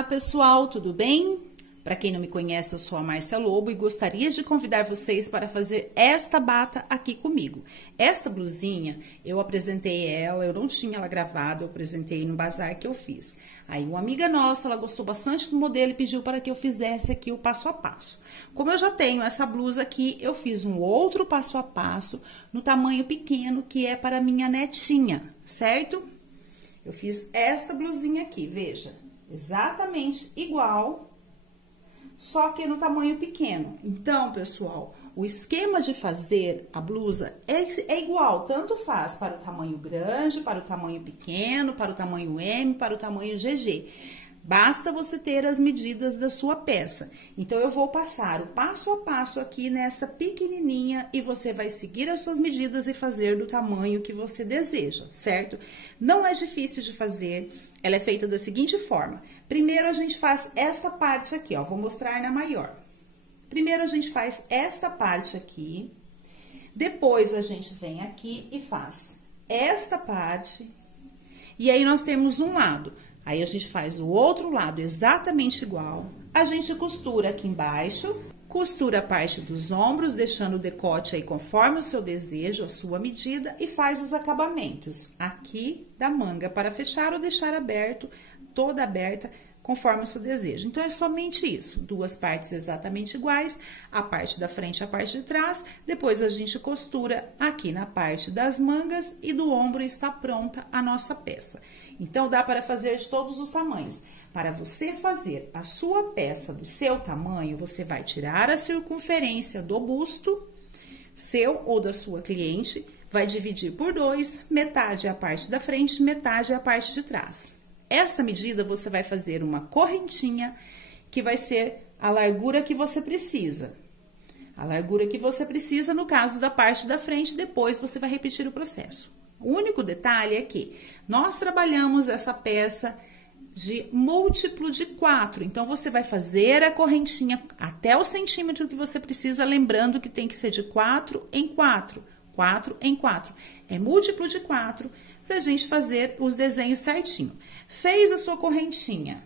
Olá, pessoal, tudo bem? Para quem não me conhece, eu sou a Márcia Lobo e gostaria de convidar vocês para fazer esta bata aqui comigo. Esta blusinha, eu apresentei ela, eu não tinha ela gravada, eu apresentei no bazar que eu fiz. Aí uma amiga nossa, ela gostou bastante do modelo e pediu para que eu fizesse aqui o passo a passo. Como eu já tenho essa blusa aqui, eu fiz um outro passo a passo no tamanho pequeno, que é para minha netinha, certo? Eu fiz esta blusinha aqui, veja, exatamente igual, só que no tamanho pequeno. Então, pessoal, o esquema de fazer a blusa é igual, tanto faz para o tamanho grande, para o tamanho pequeno, para o tamanho M, para o tamanho GG. Basta você ter as medidas da sua peça. Então, eu vou passar o passo a passo aqui nessa pequenininha e você vai seguir as suas medidas e fazer do tamanho que você deseja, certo? Não é difícil de fazer, ela é feita da seguinte forma. Primeiro, a gente faz essa parte aqui, ó, vou mostrar na maior. Primeiro, a gente faz esta parte aqui, depois a gente vem aqui e faz esta parte, e aí nós temos um lado. Aí, a gente faz o outro lado exatamente igual. A gente costura aqui embaixo, costura a parte dos ombros, deixando o decote aí conforme o seu desejo, a sua medida, e faz os acabamentos aqui da manga para fechar ou deixar aberto, toda aberta, conforme o seu desejo. Então, é somente isso, duas partes exatamente iguais, a parte da frente e a parte de trás, depois a gente costura aqui na parte das mangas e do ombro e está pronta a nossa peça. Então, dá para fazer de todos os tamanhos. Para você fazer a sua peça do seu tamanho, você vai tirar a circunferência do busto, seu ou da sua cliente, vai dividir por 2, metade é a parte da frente, metade é a parte de trás. Esta medida, você vai fazer uma correntinha, que vai ser a largura que você precisa. A largura que você precisa, no caso da parte da frente, depois você vai repetir o processo. O único detalhe é que nós trabalhamos essa peça de múltiplo de 4. Então, você vai fazer a correntinha até o centímetro que você precisa, lembrando que tem que ser de 4 em 4. 4 em 4. É múltiplo de 4 para a gente fazer os desenhos certinho. Fez a sua correntinha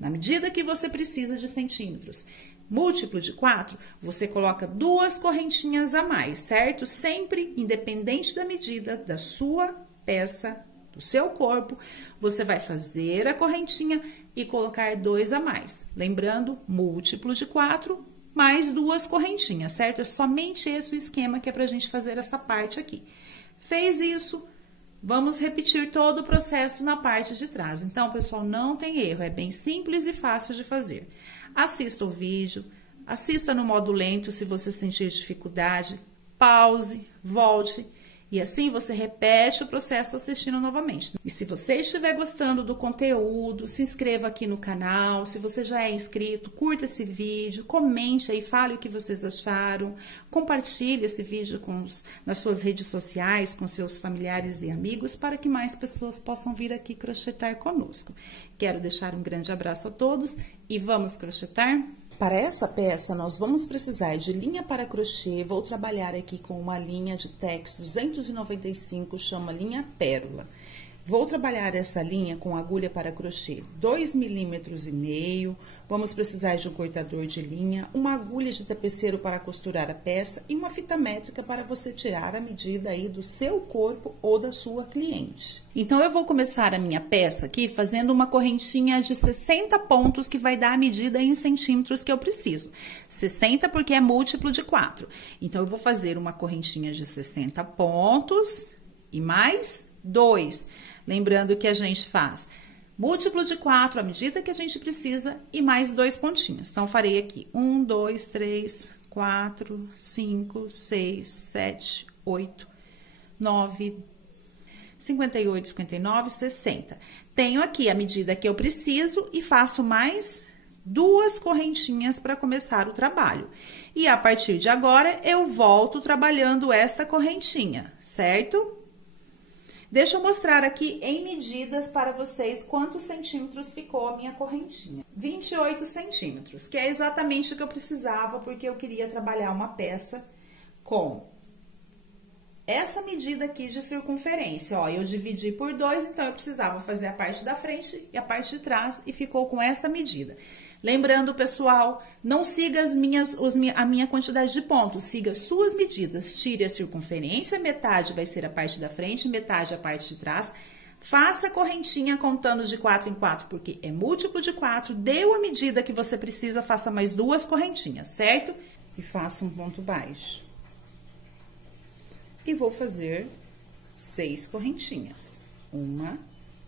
na medida que você precisa de centímetros. Múltiplo de 4, você coloca 2 correntinhas a mais, certo? Sempre, independente da medida da sua peça, do seu corpo, você vai fazer a correntinha e colocar 2 a mais. Lembrando, múltiplo de 4, mais 2 correntinhas, certo? É somente esse o esquema que é pra gente fazer essa parte aqui. Fez isso, vamos repetir todo o processo na parte de trás. Então, pessoal, não tem erro, é bem simples e fácil de fazer. Assista o vídeo, assista no modo lento se você sentir dificuldade, pause, volte. E assim você repete o processo assistindo novamente. E se você estiver gostando do conteúdo, se inscreva aqui no canal. Se você já é inscrito, curta esse vídeo, comente aí, fale o que vocês acharam. Compartilhe esse vídeo nas suas redes sociais, com seus familiares e amigos, para que mais pessoas possam vir aqui crochetar conosco. Quero deixar um grande abraço a todos e vamos crochetar? Para essa peça, nós vamos precisar de linha para crochê. Vou trabalhar aqui com uma linha de Tex 295, chama linha Pérola. Vou trabalhar essa linha com agulha para crochê 2,5 mm. Vamos precisar de um cortador de linha, uma agulha de tapeceiro para costurar a peça e uma fita métrica para você tirar a medida aí do seu corpo ou da sua cliente. Então, eu vou começar a minha peça aqui fazendo uma correntinha de 60 pontos, que vai dar a medida em centímetros que eu preciso. 60 porque é múltiplo de 4. Então, eu vou fazer uma correntinha de 60 pontos e mais 2. Lembrando que a gente faz múltiplo de 4, a medida que a gente precisa, e mais 2 pontinhos. Então, farei aqui 1, 2, 3, 4, 5, 6, 7, 8, 9, 58, 59, 60. Tenho aqui a medida que eu preciso e faço mais 2 correntinhas para começar o trabalho. E a partir de agora, eu volto trabalhando esta correntinha, certo? Deixa eu mostrar aqui em medidas para vocês quantos centímetros ficou a minha correntinha. 28 centímetros, que é exatamente o que eu precisava, porque eu queria trabalhar uma peça com essa medida aqui de circunferência, ó, eu dividi por 2, então eu precisava fazer a parte da frente e a parte de trás e ficou com essa medida. Lembrando, pessoal, não siga a minha quantidade de pontos, siga suas medidas. Tire a circunferência, metade vai ser a parte da frente, metade a parte de trás. Faça a correntinha contando de 4 em 4, porque é múltiplo de 4. Deu a medida que você precisa, faça mais 2 correntinhas, certo? E faça um ponto baixo. E vou fazer 6 correntinhas. 1,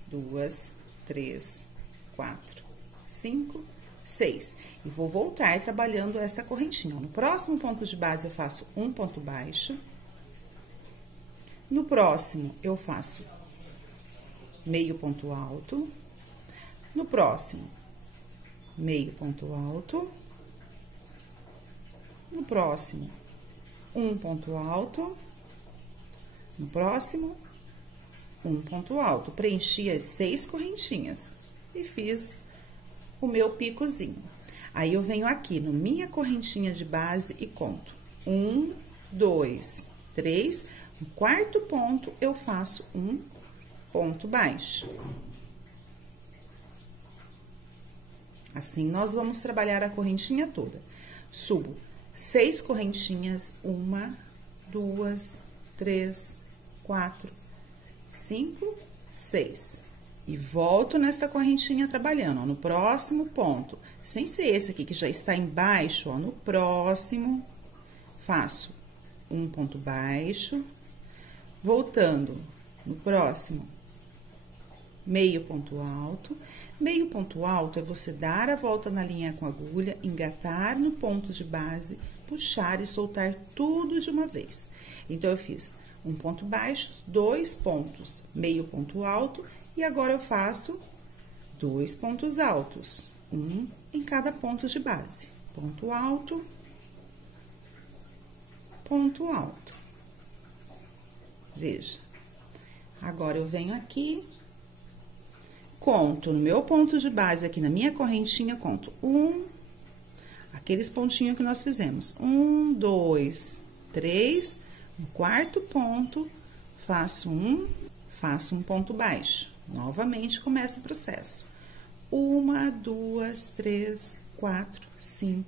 2, 3, 4, 5, 6. E vou voltar trabalhando essa correntinha. No próximo ponto de base, eu faço um ponto baixo. No próximo, eu faço meio ponto alto. No próximo, meio ponto alto. No próximo, um ponto alto. No próximo, um ponto alto. Preenchi as 6 correntinhas e fiz o meu picozinho. Aí, eu venho aqui no minha correntinha de base e conto. 1, 2, 3. No quarto ponto, eu faço um ponto baixo. Assim, nós vamos trabalhar a correntinha toda. Subo 6 correntinhas, 1, 2, 3, 4, 5, 6. E volto nessa correntinha trabalhando, ó, no próximo ponto. Sem ser esse aqui que já está embaixo, ó, no próximo, faço um ponto baixo. Voltando no próximo, meio ponto alto. Meio ponto alto é você dar a volta na linha com a agulha, engatar no ponto de base, puxar e soltar tudo de uma vez. Então, eu fiz um ponto baixo, 2 pontos, meio ponto alto, e agora eu faço 2 pontos altos, um em cada ponto de base. Ponto alto, ponto alto. Veja. Agora, eu venho aqui, conto no meu ponto de base, aqui na minha correntinha, conto aqueles pontinhos que nós fizemos. 1, 2, 3, no quarto ponto, faço um ponto baixo. Novamente, começo o processo. 1, 2, 3, 4, 5,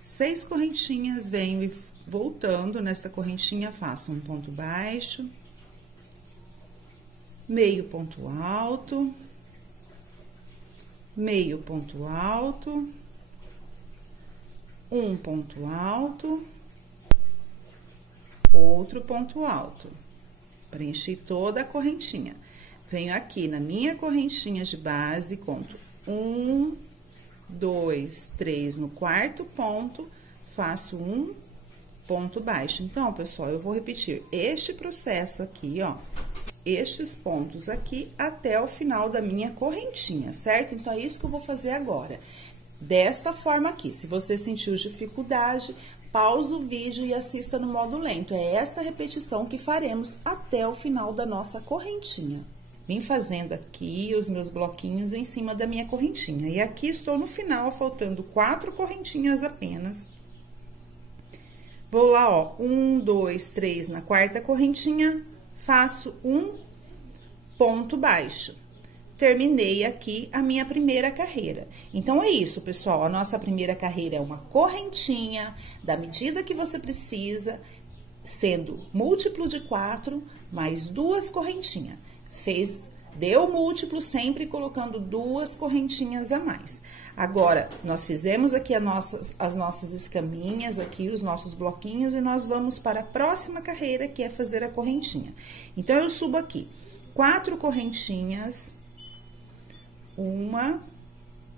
6 correntinhas, venho e voltando nessa correntinha, faço um ponto baixo, meio ponto alto, meio ponto alto, um ponto alto, outro ponto alto. Preenchi toda a correntinha. Venho aqui na minha correntinha de base, conto 1, 2, 3, no quarto ponto, faço um ponto baixo. Então, pessoal, eu vou repetir este processo aqui, ó, estes pontos aqui até o final da minha correntinha, certo? Então, é isso que eu vou fazer agora. Desta forma aqui, se você sentiu dificuldade, pausa o vídeo e assista no modo lento. É esta repetição que faremos até o final da nossa correntinha. Vim fazendo aqui os meus bloquinhos em cima da minha correntinha. E aqui estou no final, faltando 4 correntinhas apenas. Vou lá, ó, 1, 2, 3 na quarta correntinha, faço um ponto baixo. Terminei aqui a minha primeira carreira. Então, é isso, pessoal. A nossa primeira carreira é uma correntinha da medida que você precisa, sendo múltiplo de 4, mais 2 correntinhas. Deu múltiplo, sempre colocando 2 correntinhas a mais. Agora, nós fizemos aqui as nossas escaminhas, aqui os nossos bloquinhos, e nós vamos para a próxima carreira, que é fazer a correntinha. Então, eu subo aqui 4 correntinhas, 1,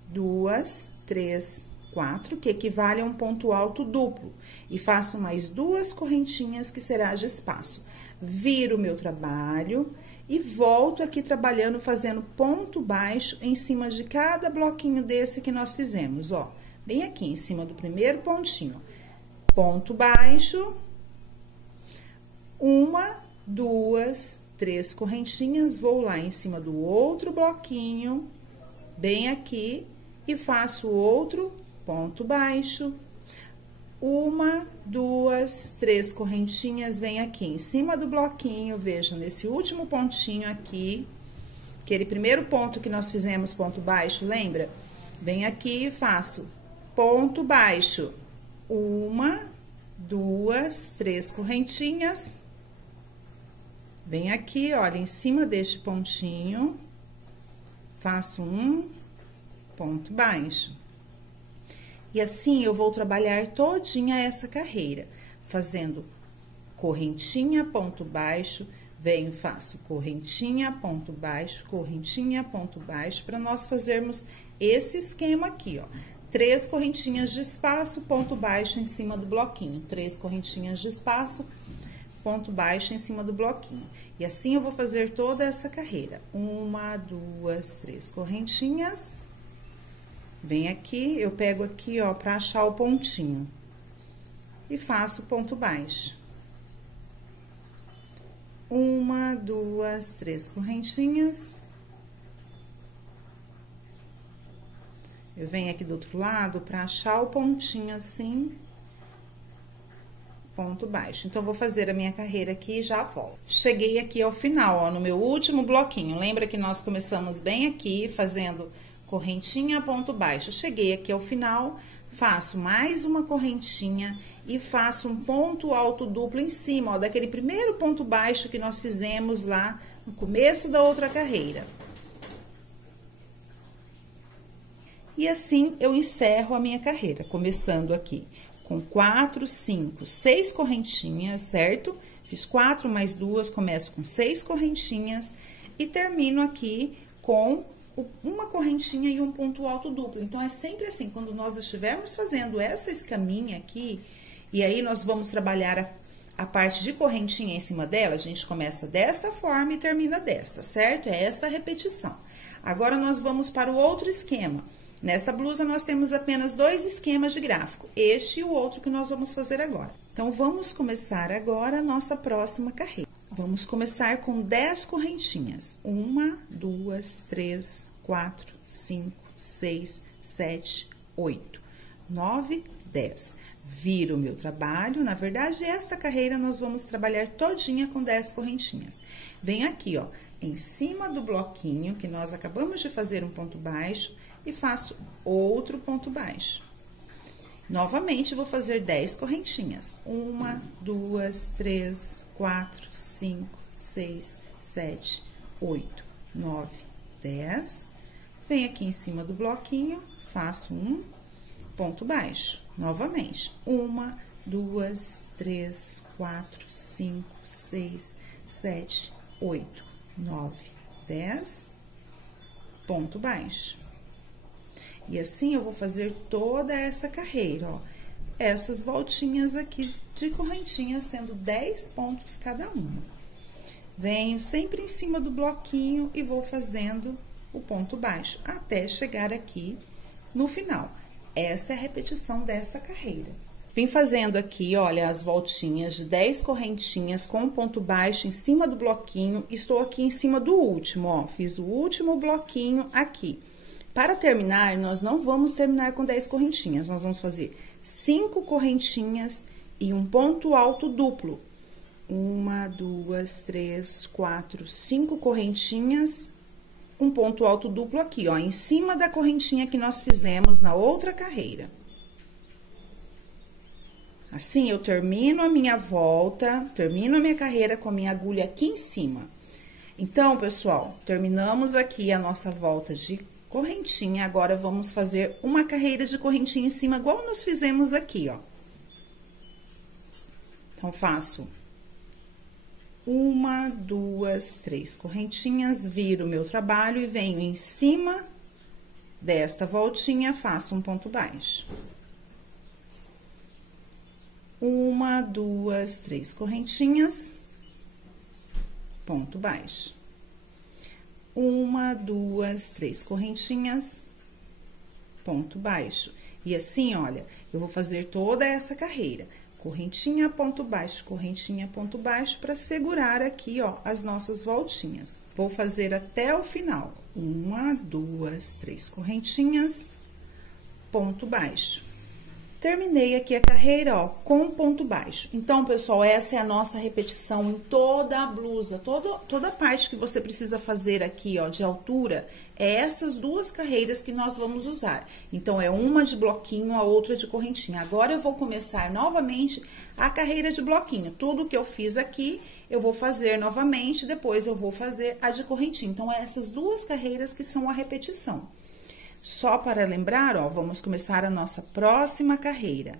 2, 3, 4, que equivale a um ponto alto duplo. E faço mais 2 correntinhas, que será de espaço. Viro o meu trabalho e volto aqui trabalhando, fazendo ponto baixo em cima de cada bloquinho desse que nós fizemos, ó. Bem aqui, em cima do primeiro pontinho. Ponto baixo, 1, 2, 3 correntinhas, vou lá em cima do outro bloquinho, bem aqui, e faço outro ponto baixo, 1, 2, 3 correntinhas, vem aqui em cima do bloquinho, veja, nesse último pontinho aqui, aquele primeiro ponto que nós fizemos ponto baixo, lembra? Vem aqui e faço ponto baixo, 1, 2, 3 correntinhas, vem aqui, olha, em cima deste pontinho, faço um ponto baixo. E assim, eu vou trabalhar todinha essa carreira, fazendo correntinha, ponto baixo, venho, faço correntinha, ponto baixo, para nós fazermos esse esquema aqui, ó. 3 correntinhas de espaço, ponto baixo em cima do bloquinho. 3 correntinhas de espaço, ponto baixo em cima do bloquinho. E assim, eu vou fazer toda essa carreira. 1, 2, 3 correntinhas. Vem aqui, eu pego aqui, ó, pra achar o pontinho. E faço ponto baixo. 1, 2, 3 correntinhas. Eu venho aqui do outro lado pra achar o pontinho assim. Ponto baixo. Então, vou fazer a minha carreira aqui e já volto. Cheguei aqui ao final, ó, no meu último bloquinho. Lembra que nós começamos bem aqui, fazendo correntinha, ponto baixo. Cheguei aqui ao final, faço mais uma correntinha e faço um ponto alto duplo em cima, ó, daquele primeiro ponto baixo que nós fizemos lá no começo da outra carreira. E assim, eu encerro a minha carreira, começando aqui com 4, 5, 6 correntinhas, certo? Fiz 4 mais 2, começo com 6 correntinhas e termino aqui com uma correntinha e um ponto alto duplo. Então, é sempre assim, quando nós estivermos fazendo essa escaminha aqui, e aí nós vamos trabalhar a parte de correntinha em cima dela, a gente começa desta forma e termina desta, certo? É essa a repetição. Agora, nós vamos para o outro esquema. Nesta blusa, nós temos apenas 2 esquemas de gráfico, este e o outro que nós vamos fazer agora. Então, vamos começar agora a nossa próxima carreira. Vamos começar com 10 correntinhas. 1, 2, 3, 4, 5, 6, 7, 8, 9, 10. Viro o meu trabalho. Na verdade, essa carreira nós vamos trabalhar todinha com 10 correntinhas. Vem aqui, ó, em cima do bloquinho que nós acabamos de fazer um ponto baixo e faço outro ponto baixo. Novamente, vou fazer 10 correntinhas. 1, 2, 3, 4, 5, 6, 7, 8, 9, 10. Venho aqui em cima do bloquinho, faço um ponto baixo. Novamente, 1, 2, 3, 4, 5, 6, 7, 8, 9, 10. Ponto baixo. E assim, eu vou fazer toda essa carreira, ó. Essas voltinhas aqui de correntinha, sendo 10 pontos cada uma. Venho sempre em cima do bloquinho e vou fazendo o ponto baixo, até chegar aqui no final. Esta é a repetição dessa carreira. Vim fazendo aqui, olha, as voltinhas de 10 correntinhas com ponto baixo em cima do bloquinho. Estou aqui em cima do último, ó. Fiz o último bloquinho aqui. Para terminar, nós não vamos terminar com 10 correntinhas, nós vamos fazer 5 correntinhas e um ponto alto duplo. 1, 2, 3, 4, 5 correntinhas, um ponto alto duplo aqui, ó, em cima da correntinha que nós fizemos na outra carreira. Assim, eu termino a minha volta, termino a minha carreira com a minha agulha aqui em cima. Então, pessoal, terminamos aqui a nossa volta de correntinha, agora vamos fazer uma carreira de correntinha em cima, igual nós fizemos aqui, ó. Então, faço 1, 2, 3 correntinhas, viro o meu trabalho e venho em cima desta voltinha, faço um ponto baixo. 1, 2, 3 correntinhas, ponto baixo. 1, 2, 3 correntinhas, ponto baixo. E assim, olha, eu vou fazer toda essa carreira. Correntinha, ponto baixo, para segurar aqui, ó, as nossas voltinhas. Vou fazer até o final. 1, 2, 3 correntinhas, ponto baixo. Terminei aqui a carreira, ó, com ponto baixo. Então, pessoal, essa é a nossa repetição em toda a blusa. Toda a parte que você precisa fazer aqui, ó, de altura, é essas duas carreiras que nós vamos usar. Então, é uma de bloquinho, a outra de correntinha. Agora, eu vou começar novamente a carreira de bloquinho. Tudo que eu fiz aqui, eu vou fazer novamente, depois eu vou fazer a de correntinha. Então, é essas duas carreiras que são a repetição. Só para lembrar, ó, vamos começar a nossa próxima carreira.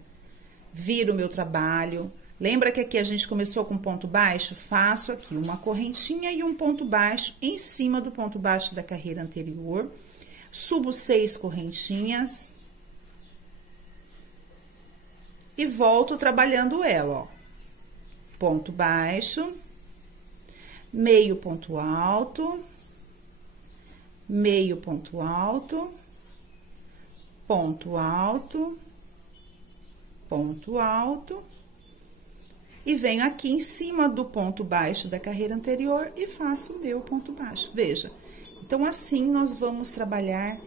Viro o meu trabalho. Lembra que aqui a gente começou com ponto baixo? Faço aqui uma correntinha e um ponto baixo em cima do ponto baixo da carreira anterior. Subo 6 correntinhas. E volto trabalhando ela, ó. Ponto baixo, meio ponto alto, meio ponto alto, ponto alto, ponto alto, e venho aqui em cima do ponto baixo da carreira anterior e faço o meu ponto baixo. Veja, então, assim nós vamos trabalhar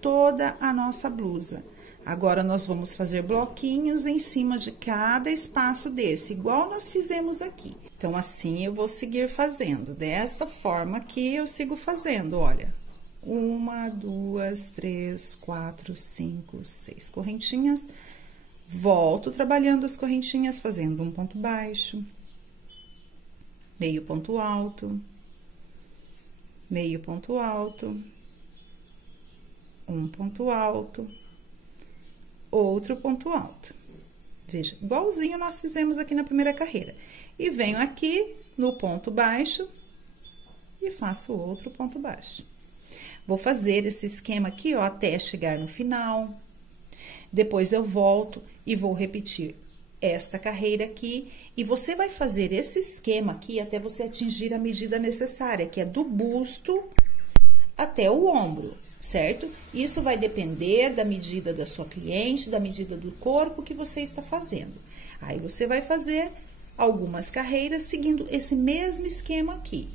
toda a nossa blusa. Agora, nós vamos fazer bloquinhos em cima de cada espaço desse, igual nós fizemos aqui. Então, assim, eu vou seguir fazendo, desta forma que eu sigo fazendo, olha. 1, 2, 3, 4, 5, 6 correntinhas. Volto trabalhando as correntinhas, fazendo um ponto baixo, meio ponto alto, meio ponto alto, um ponto alto, outro ponto alto. Veja, igualzinho nós fizemos aqui na primeira carreira. E venho aqui no ponto baixo e faço outro ponto baixo. Vou fazer esse esquema aqui, ó, até chegar no final. Depois eu volto e vou repetir esta carreira aqui. E você vai fazer esse esquema aqui até você atingir a medida necessária, que é do busto até o ombro, certo? Isso vai depender da medida da sua cliente, da medida do corpo que você está fazendo. Aí, você vai fazer algumas carreiras seguindo esse mesmo esquema aqui.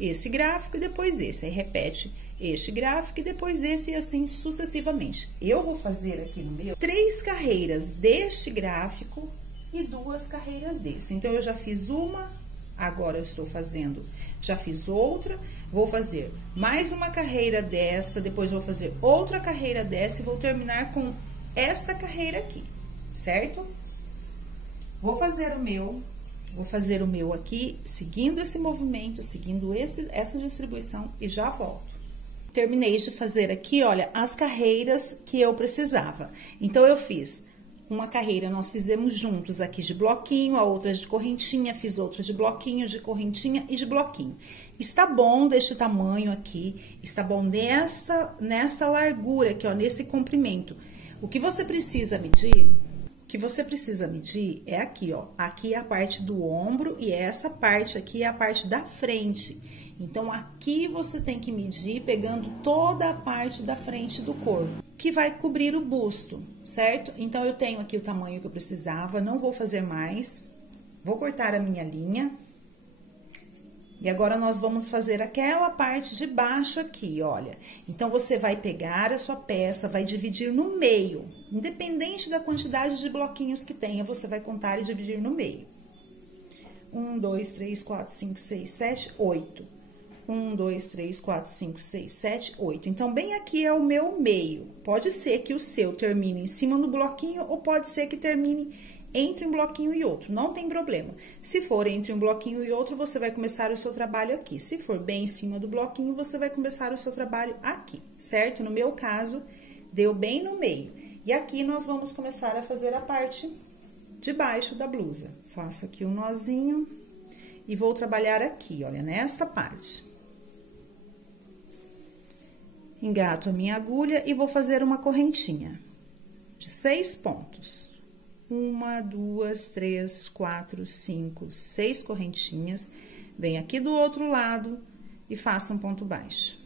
Esse gráfico e depois esse. Aí, repete este gráfico e depois esse e assim sucessivamente. Eu vou fazer aqui no meu 3 carreiras deste gráfico e 2 carreiras desse. Então, eu já fiz uma, agora eu estou fazendo, já fiz outra, vou fazer mais uma carreira desta, depois vou fazer outra carreira dessa e vou terminar com essa carreira aqui, certo? Vou fazer o meu aqui, seguindo esse movimento, seguindo essa distribuição e já volto. Terminei de fazer aqui, olha, as carreiras que eu precisava. Então, eu fiz uma carreira, nós fizemos juntos aqui de bloquinho, a outra de correntinha, fiz outra de bloquinho, de correntinha e de bloquinho. Está bom deste tamanho aqui, está bom nesta largura aqui, ó, nesse comprimento. O que você precisa medir? O que você precisa medir é aqui, ó. Aqui é a parte do ombro e essa parte aqui é a parte da frente. Então, aqui você tem que medir pegando toda a parte da frente do corpo, que vai cobrir o busto, certo? Então, eu tenho aqui o tamanho que eu precisava, não vou fazer mais. Vou cortar a minha linha. E agora, nós vamos fazer aquela parte de baixo aqui, olha. Então, você vai pegar a sua peça, vai dividir no meio. Independente da quantidade de bloquinhos que tenha, você vai contar e dividir no meio. 1, 2, 3, 4, 5, 6, 7, 8. 1, 2, 3, 4, 5, 6, 7, 8. Então, bem aqui é o meu meio. Pode ser que o seu termine em cima do bloquinho ou pode ser que termine entre um bloquinho e outro, não tem problema. Se for entre um bloquinho e outro, você vai começar o seu trabalho aqui. Se for bem em cima do bloquinho, você vai começar o seu trabalho aqui, certo? No meu caso, deu bem no meio. E aqui nós vamos começar a fazer a parte de baixo da blusa. Faço aqui um nozinho e vou trabalhar aqui, olha, nesta parte. Engato a minha agulha e vou fazer uma correntinha de 6 pontos. 1, 2, 3, 4, 5, 6 correntinhas. Venho aqui do outro lado e faço um ponto baixo.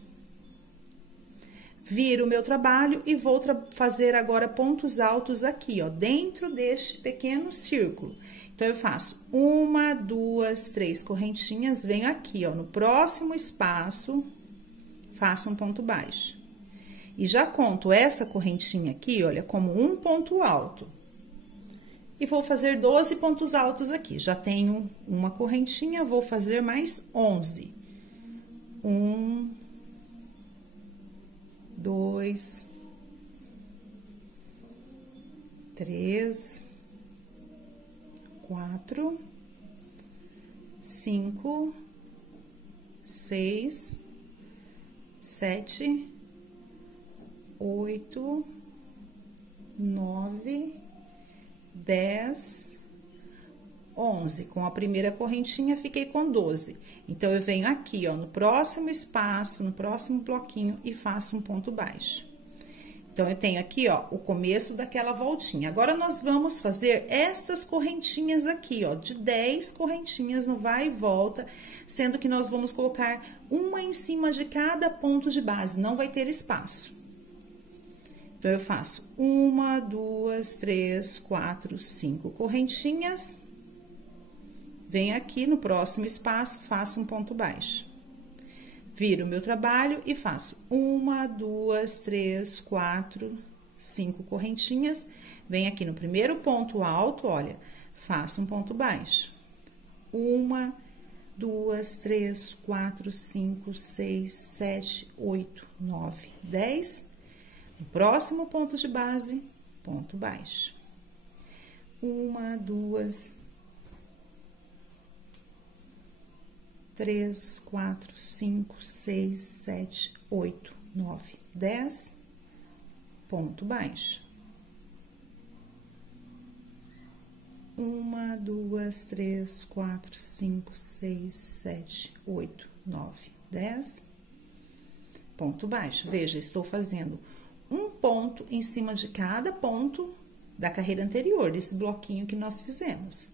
Viro o meu trabalho e vou fazer agora pontos altos aqui, ó, dentro deste pequeno círculo. Então, eu faço 1, 2, 3 correntinhas, venho aqui, ó, no próximo espaço, faço um ponto baixo. E já conto essa correntinha aqui, olha, como um ponto alto. E vou fazer 12 pontos altos aqui. Já tenho uma correntinha, vou fazer mais 11. 1, 2, 3, 4, 5, 6, 7, 8, 9, 10, 11. Com a primeira correntinha, fiquei com 12. Então, eu venho aqui, ó, no próximo espaço, no próximo bloquinho e faço um ponto baixo. Então, eu tenho aqui, ó, o começo daquela voltinha. Agora, nós vamos fazer estas correntinhas aqui, ó, de 10 correntinhas no vai e volta, sendo que nós vamos colocar uma em cima de cada ponto de base, não vai ter espaço. Então, eu faço 1, 2, 3, 4, 5 correntinhas. Venho aqui no próximo espaço, faço um ponto baixo. Viro o meu trabalho e faço 1, 2, 3, 4, 5 correntinhas. Venho aqui no primeiro ponto alto, olha, faço um ponto baixo. 1, 2, 3, 4, 5, 6, 7, 8, 9, 10. No próximo ponto de base, ponto baixo. 1, 2, 3, 4, 5, 6, 7, 8, 9, 10, ponto baixo. 1, 2, 3, 4, 5, 6, 7, 8, 9, 10, ponto baixo. Veja, estou fazendo um ponto em cima de cada ponto da carreira anterior, desse bloquinho que nós fizemos.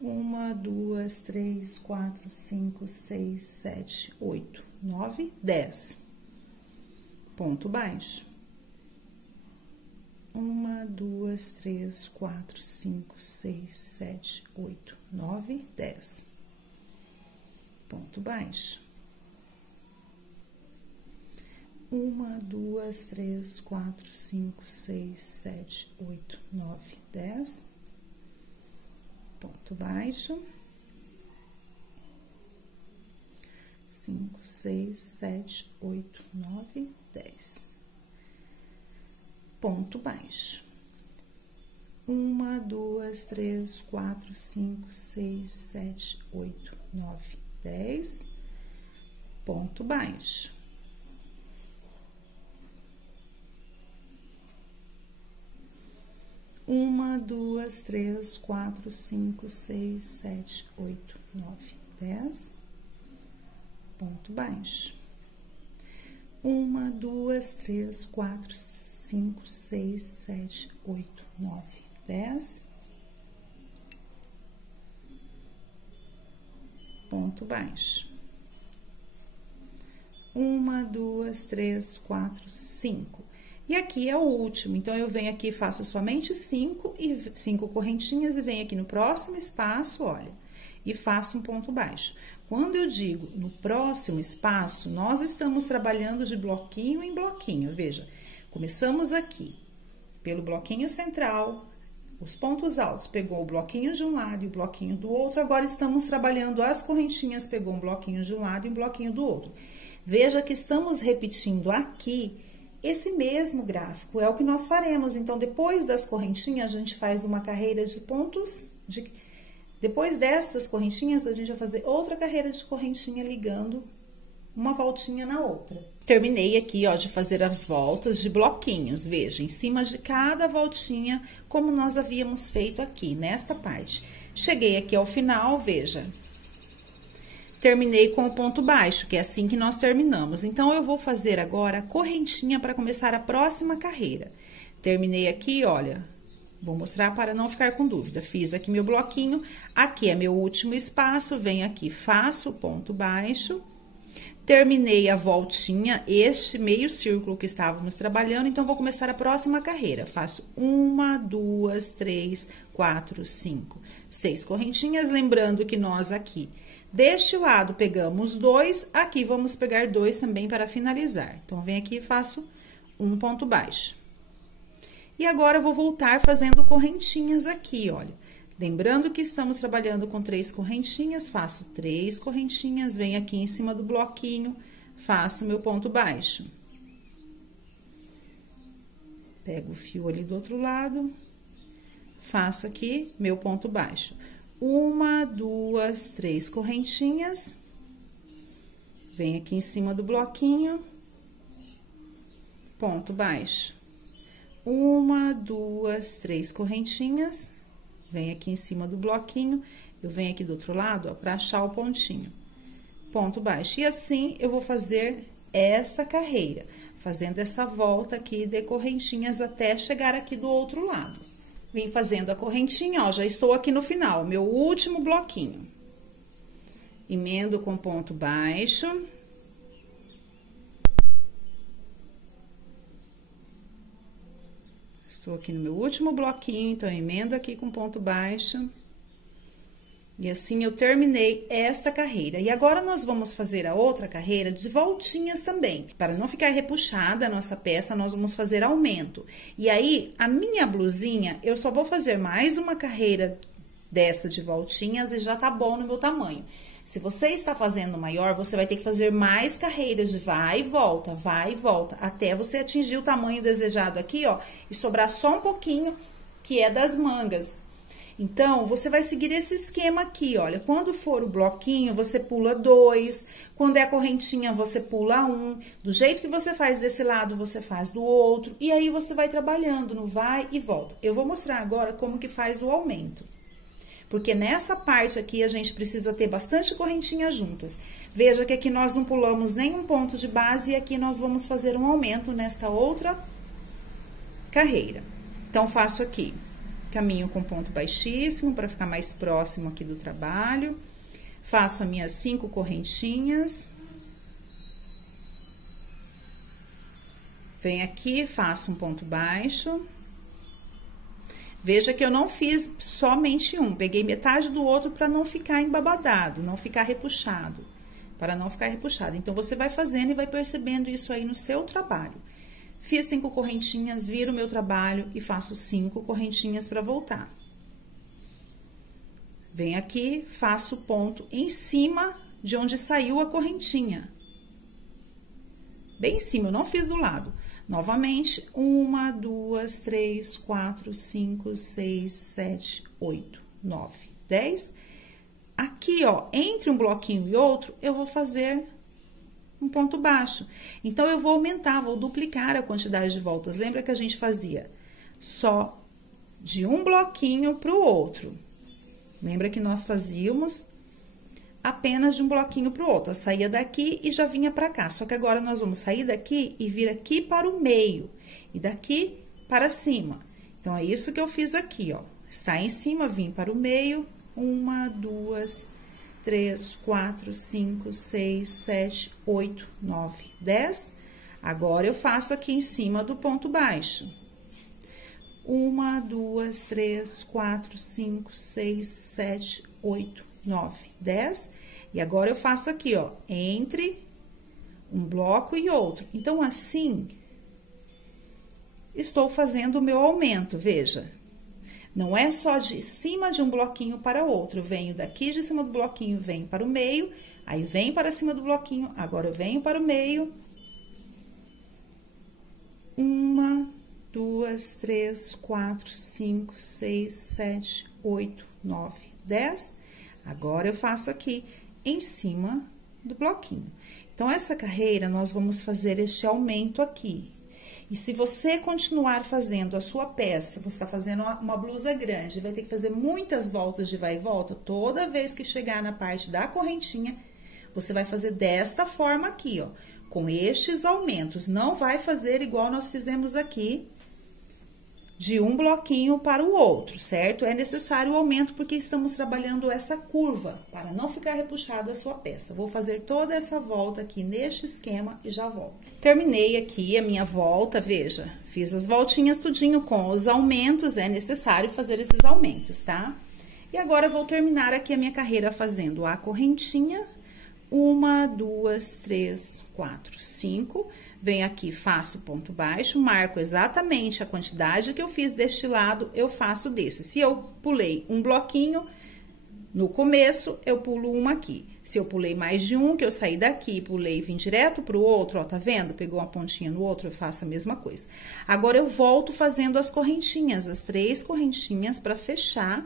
1, 2, 3, 4, 5, 6, 7, 8, 9, 10. Ponto baixo. 1, 2, 3, 4, 5, 6, 7, 8, 9, 10. Ponto baixo. 1, 2, 3, 4, 5, 6, 7, 8, 9, 10. Ponto baixo. 5, 6, 7, 8, 9, 10. Ponto baixo. 1, 2, 3, 4, 5, 6, 7, 8, 9, 10. Ponto baixo. 1, 2, 3, 4, 5, 6, 7, 8, 9, 10. Ponto baixo. 1, 2, 3, 4, 5, 6, 7, 8, 9, 10. Ponto baixo. 1, 2, 3, 4, 5. E aqui é o último, então, eu venho aqui e faço somente 5 correntinhas e venho aqui no próximo espaço, olha, e faço um ponto baixo. Quando eu digo no próximo espaço, nós estamos trabalhando de bloquinho em bloquinho, veja. Começamos aqui, pelo bloquinho central, os pontos altos, pegou o bloquinho de um lado e o bloquinho do outro, agora estamos trabalhando as correntinhas, pegou um bloquinho de um lado e um bloquinho do outro. Veja que estamos repetindo aqui esse mesmo gráfico, é o que nós faremos. Então, depois das correntinhas, a gente faz uma carreira de pontos, depois dessas correntinhas, a gente vai fazer outra carreira de correntinha ligando uma voltinha na outra. Terminei aqui, ó, de fazer as voltas de bloquinhos, veja, em cima de cada voltinha, como nós havíamos feito aqui, nesta parte. Cheguei aqui ao final, veja. Terminei com o ponto baixo, que é assim que nós terminamos. Então, eu vou fazer agora a correntinha para começar a próxima carreira. Terminei aqui, olha, vou mostrar para não ficar com dúvida. Fiz aqui meu bloquinho, aqui é meu último espaço, venho aqui, faço o ponto baixo. Terminei a voltinha, este meio círculo que estávamos trabalhando, então, vou começar a próxima carreira. Faço 1, 2, 3, 4, 5, 6 correntinhas, lembrando que nós aqui Deste lado, pegamos 2, aqui vamos pegar 2 também para finalizar. Então, venho aqui e faço um ponto baixo. E agora, eu vou voltar fazendo correntinhas aqui, olha. Lembrando que estamos trabalhando com 3 correntinhas, faço 3 correntinhas, venho aqui em cima do bloquinho, faço meu ponto baixo. Pego o fio ali do outro lado, faço aqui meu ponto baixo. 1, 2, 3 correntinhas, venho aqui em cima do bloquinho, ponto baixo. 1, 2, 3 correntinhas, venho aqui em cima do bloquinho, eu venho aqui do outro lado, ó, pra achar o pontinho, ponto baixo. E assim, eu vou fazer esta carreira, fazendo essa volta aqui de correntinhas até chegar aqui do outro lado. Vim fazendo a correntinha, ó, já estou aqui no final, meu último bloquinho. Emendo com ponto baixo. Estou aqui no meu último bloquinho, então, emendo aqui com ponto baixo. E assim, eu terminei esta carreira. E agora, nós vamos fazer a outra carreira de voltinhas também. Para não ficar repuxada a nossa peça, nós vamos fazer aumento. E aí, a minha blusinha, eu só vou fazer mais uma carreira dessa de voltinhas e já tá bom no meu tamanho. Se você está fazendo maior, você vai ter que fazer mais carreiras de vai e volta, até você atingir o tamanho desejado aqui, ó, e sobrar só um pouquinho, que é das mangas. Então, você vai seguir esse esquema aqui, olha, quando for o bloquinho, você pula 2, quando é a correntinha, você pula 1, do jeito que você faz desse lado, você faz do outro, e aí você vai trabalhando no vai e volta. Eu vou mostrar agora como que faz o aumento, porque nessa parte aqui, a gente precisa ter bastante correntinha juntas. Veja que aqui nós não pulamos nenhum ponto de base, e aqui nós vamos fazer um aumento nesta outra carreira. Então, faço aqui. Caminho com ponto baixíssimo, para ficar mais próximo aqui do trabalho. Faço as minhas 5 correntinhas. Venho aqui, faço um ponto baixo. Veja que eu não fiz somente um, peguei metade do outro para não ficar embabadado, não ficar repuxado. Para não ficar repuxado. Então, você vai fazendo e vai percebendo isso aí no seu trabalho. Fiz 5 correntinhas, viro o meu trabalho e faço 5 correntinhas para voltar. Venho aqui, faço ponto em cima de onde saiu a correntinha. Bem em cima, eu não fiz do lado. Novamente, 1, 2, 3, 4, 5, 6, 7, 8, 9, 10. Aqui, ó, entre um bloquinho e outro, eu vou fazer um ponto baixo. Então, eu vou aumentar, vou duplicar a quantidade de voltas. Lembra que a gente fazia só de um bloquinho para o outro. Lembra que nós fazíamos apenas de um bloquinho para o outro. Eu saía daqui e já vinha para cá. Só que agora, nós vamos sair daqui e vir aqui para o meio. E daqui para cima. Então, é isso que eu fiz aqui, ó. Está em cima, vim para o meio. 1, 2, 3, 4, 5, 6, 7, 8, 9, 10. Agora, eu faço aqui em cima do ponto baixo. 1, 2, 3, 4, 5, 6, 7, 8, 9, 10. E agora, eu faço aqui, ó, entre um bloco e outro. Então, assim, estou fazendo o meu aumento, veja. Não é só de cima de um bloquinho para outro. Eu venho daqui de cima do bloquinho, venho para o meio, aí venho para cima do bloquinho, agora eu venho para o meio. 1, 2, 3, 4, 5, 6, 7, 8, 9, 10. Agora, eu faço aqui em cima do bloquinho. Então, essa carreira, nós vamos fazer este aumento aqui. E se você continuar fazendo a sua peça, você está fazendo uma blusa grande, vai ter que fazer muitas voltas de vai e volta, toda vez que chegar na parte da correntinha, você vai fazer desta forma aqui, ó, com estes aumentos. Não vai fazer igual nós fizemos aqui, de um bloquinho para o outro, certo? É necessário o aumento porque estamos trabalhando essa curva, para não ficar repuxada a sua peça. Vou fazer toda essa volta aqui neste esquema e já volto. Terminei aqui a minha volta, veja, fiz as voltinhas tudinho com os aumentos, é necessário fazer esses aumentos, tá? E agora, eu vou terminar aqui a minha carreira fazendo a correntinha. 1, 2, 3, 4, 5. Venho aqui, faço ponto baixo, marco exatamente a quantidade que eu fiz deste lado, eu faço desse. Se eu pulei um bloquinho, no começo, eu pulo um aqui. Se eu pulei mais de um, que eu saí daqui, pulei e vim direto pro outro, ó, tá vendo? Pegou uma pontinha no outro, eu faço a mesma coisa. Agora, eu volto fazendo as correntinhas, as 3 correntinhas pra fechar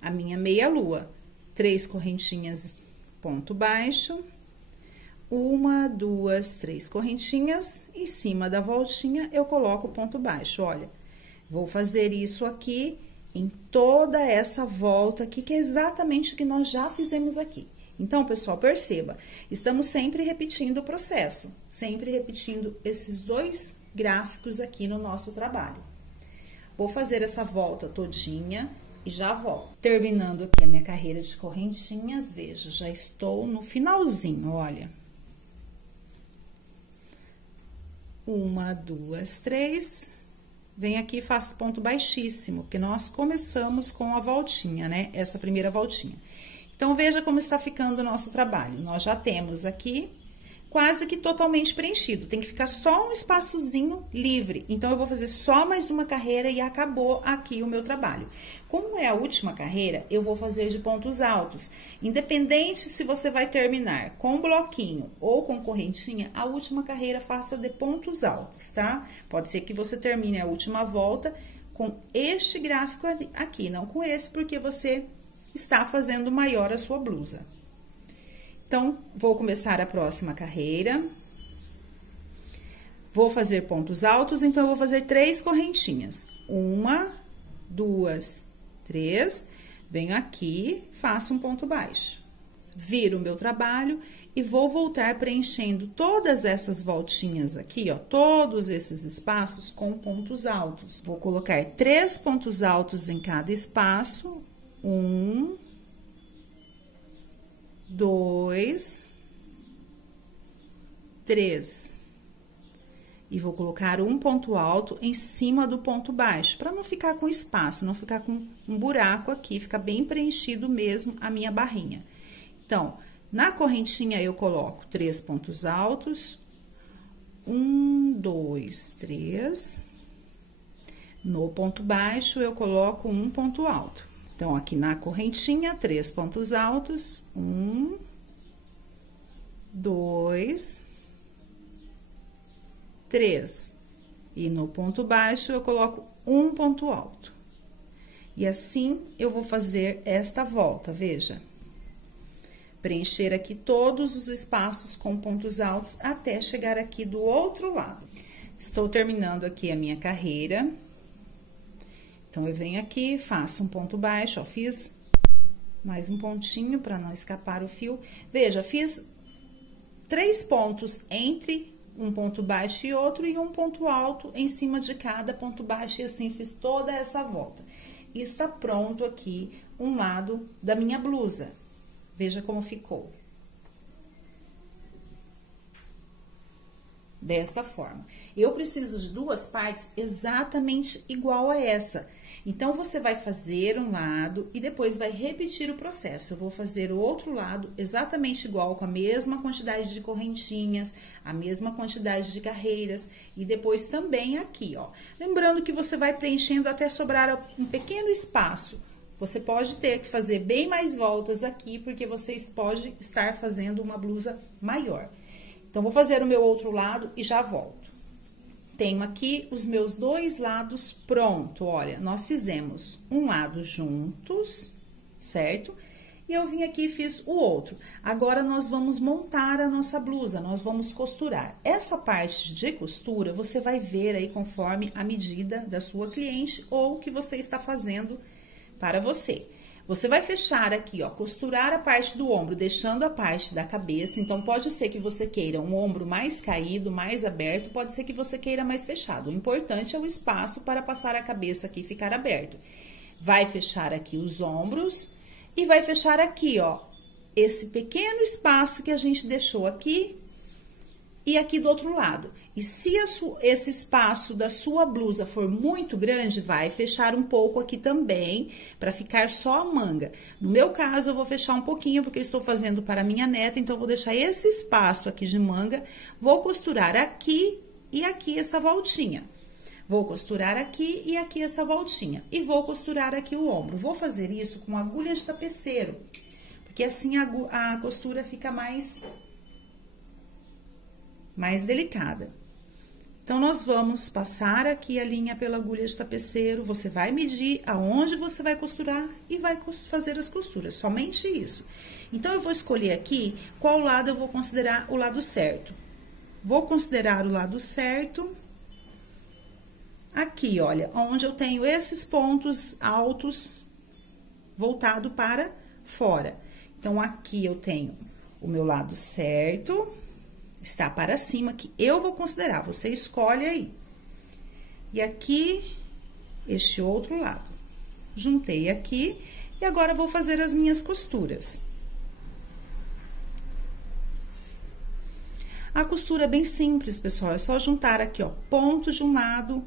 a minha meia lua. 3 correntinhas, ponto baixo. 1, 2, 3 correntinhas. Em cima da voltinha, eu coloco o ponto baixo. Olha, vou fazer isso aqui em toda essa volta aqui, que é exatamente o que nós já fizemos aqui. Então, pessoal, perceba, estamos sempre repetindo o processo, sempre repetindo esses 2 gráficos aqui no nosso trabalho. Vou fazer essa volta todinha e já volto. Terminando aqui a minha carreira de correntinhas, veja, já estou no finalzinho, olha. 1, 2, 3... Venho aqui e faço ponto baixíssimo, porque nós começamos com a voltinha, né? Essa primeira voltinha. Então, veja como está ficando o nosso trabalho. Nós já temos aqui quase que totalmente preenchido. Tem que ficar só um espaçozinho livre. Então, eu vou fazer só mais uma carreira e acabou aqui o meu trabalho. Como é a última carreira, eu vou fazer de pontos altos. Independente se você vai terminar com bloquinho ou com correntinha, a última carreira faça de pontos altos, tá? Pode ser que você termine a última volta com este gráfico aqui, não com esse, porque você está fazendo maior a sua blusa. Então, vou começar a próxima carreira. Vou fazer pontos altos, então, eu vou fazer 3 correntinhas. 1, 2, 3. Venho aqui, faço um ponto baixo. Viro o meu trabalho e vou voltar preenchendo todas essas voltinhas aqui, ó, todos esses espaços com pontos altos. Vou colocar 3 pontos altos em cada espaço. 1, 2, 3. E vou colocar um ponto alto em cima do ponto baixo, para não ficar com espaço, não ficar com um buraco aqui, fica bem preenchido mesmo a minha barrinha. Então, na correntinha eu coloco 3 pontos altos. 1, 2, 3. No ponto baixo eu coloco um ponto alto. Então, aqui na correntinha, 3 pontos altos. 1, 2, 3. E no ponto baixo, eu coloco um ponto alto. E assim, eu vou fazer esta volta, veja. Preencher aqui todos os espaços com pontos altos até chegar aqui do outro lado. Estou terminando aqui a minha carreira. Então, eu venho aqui, faço um ponto baixo, ó, fiz mais um pontinho para não escapar o fio. Veja, fiz 3 pontos entre um ponto baixo e outro, e um ponto alto em cima de cada ponto baixo, e assim fiz toda essa volta. E está pronto aqui um lado da minha blusa. Veja como ficou. Dessa forma. Eu preciso de 2 partes exatamente igual a essa. Então, você vai fazer um lado e depois vai repetir o processo. Eu vou fazer o outro lado exatamente igual, com a mesma quantidade de correntinhas, a mesma quantidade de carreiras. E depois também aqui, ó. Lembrando que você vai preenchendo até sobrar um pequeno espaço. Você pode ter que fazer bem mais voltas aqui, porque você pode estar fazendo uma blusa maior. Então, vou fazer o meu outro lado e já volto. Tenho aqui os meus 2 lados pronto. Olha, nós fizemos um lado juntos, certo? E eu vim aqui e fiz o outro. Agora, nós vamos montar a nossa blusa, nós vamos costurar. Essa parte de costura, você vai ver aí conforme a medida da sua cliente ou que você está fazendo para você. Você vai fechar aqui, ó, costurar a parte do ombro, deixando a parte da cabeça. Então, pode ser que você queira um ombro mais caído, mais aberto, pode ser que você queira mais fechado. O importante é o espaço para passar a cabeça aqui e ficar aberto. Vai fechar aqui os ombros e vai fechar aqui, ó, esse pequeno espaço que a gente deixou aqui e aqui do outro lado. E se esse espaço da sua blusa for muito grande, vai fechar um pouco aqui também, para ficar só a manga. No meu caso, eu vou fechar um pouquinho, porque eu estou fazendo para minha neta, então eu vou deixar esse espaço aqui de manga, vou costurar aqui e aqui essa voltinha. Vou costurar aqui e aqui essa voltinha. E vou costurar aqui o ombro. Vou fazer isso com agulha de tapeceiro, porque assim a costura fica mais delicada. Então, nós vamos passar aqui a linha pela agulha de tapeceiro, você vai medir aonde você vai costurar e vai fazer as costuras, somente isso. Então, eu vou escolher aqui qual lado eu vou considerar o lado certo. Vou considerar o lado certo aqui, olha, onde eu tenho esses pontos altos voltado para fora. Então, aqui eu tenho o meu lado certo, está para cima, que eu vou considerar, você escolhe aí. E aqui, este outro lado. Juntei aqui e agora vou fazer as minhas costuras. A costura é bem simples, pessoal, é só juntar aqui, ó, ponto de um lado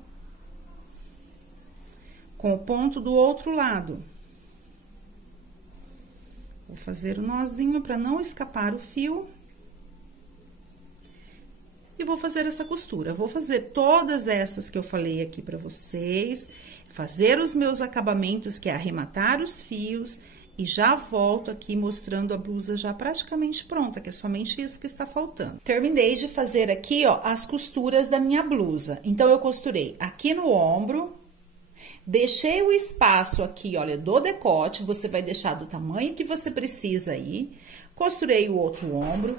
com o ponto do outro lado. Vou fazer o nozinho para não escapar o fio. E vou fazer essa costura. Vou fazer todas essas que eu falei aqui para vocês, fazer os meus acabamentos, que é arrematar os fios, e já volto aqui mostrando a blusa já praticamente pronta, que é somente isso que está faltando. Terminei de fazer aqui, ó, as costuras da minha blusa. Então, eu costurei aqui no ombro, deixei o espaço aqui, olha, do decote, você vai deixar do tamanho que você precisa aí. Costurei o outro ombro.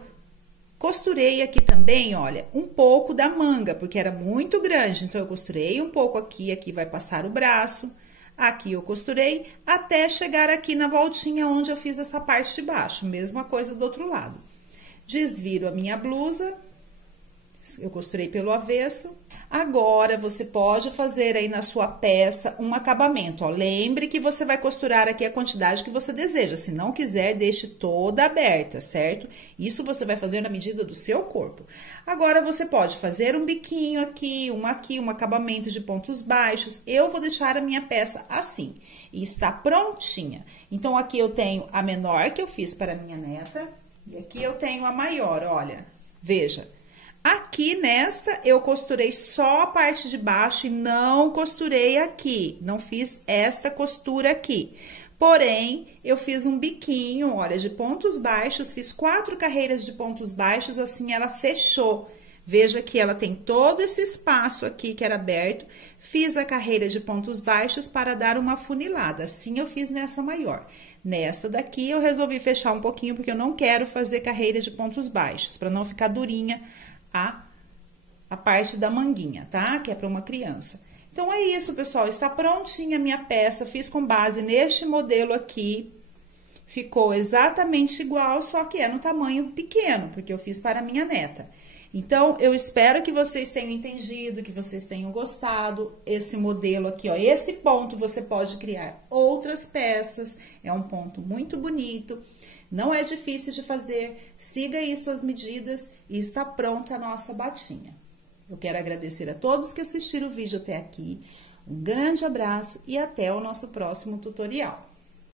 Costurei aqui também, olha, um pouco da manga, porque era muito grande. Então, eu costurei um pouco aqui, aqui vai passar o braço. Aqui eu costurei até chegar aqui na voltinha onde eu fiz essa parte de baixo. Mesma coisa do outro lado. Desviro a minha blusa. Eu costurei pelo avesso. Agora, você pode fazer aí na sua peça um acabamento, ó. Lembre que você vai costurar aqui a quantidade que você deseja. Se não quiser, deixe toda aberta, certo? Isso você vai fazer na medida do seu corpo. Agora, você pode fazer um biquinho aqui, um acabamento de pontos baixos. Eu vou deixar a minha peça assim. E está prontinha. Então, aqui eu tenho a menor que eu fiz para a minha neta. E aqui eu tenho a maior, olha. Veja. Aqui nesta, eu costurei só a parte de baixo e não costurei aqui. Não fiz esta costura aqui. Porém, eu fiz um biquinho, olha, de pontos baixos. Fiz 4 carreiras de pontos baixos, assim ela fechou. Veja que ela tem todo esse espaço aqui que era aberto. Fiz a carreira de pontos baixos para dar uma funilada. Assim, eu fiz nessa maior. Nesta daqui, eu resolvi fechar um pouquinho, porque eu não quero fazer carreira de pontos baixos, para não ficar durinha a parte da manguinha, tá? Que é para uma criança. Então, é isso, pessoal. Está prontinha a minha peça. Fiz com base neste modelo aqui. Ficou exatamente igual, só que é no tamanho pequeno, porque eu fiz para a minha neta. Então, eu espero que vocês tenham entendido, que vocês tenham gostado. Esse modelo aqui, ó, esse ponto você pode criar outras peças. É um ponto muito bonito. Não é difícil de fazer, siga aí suas medidas e está pronta a nossa batinha. Eu quero agradecer a todos que assistiram o vídeo até aqui, um grande abraço e até o nosso próximo tutorial.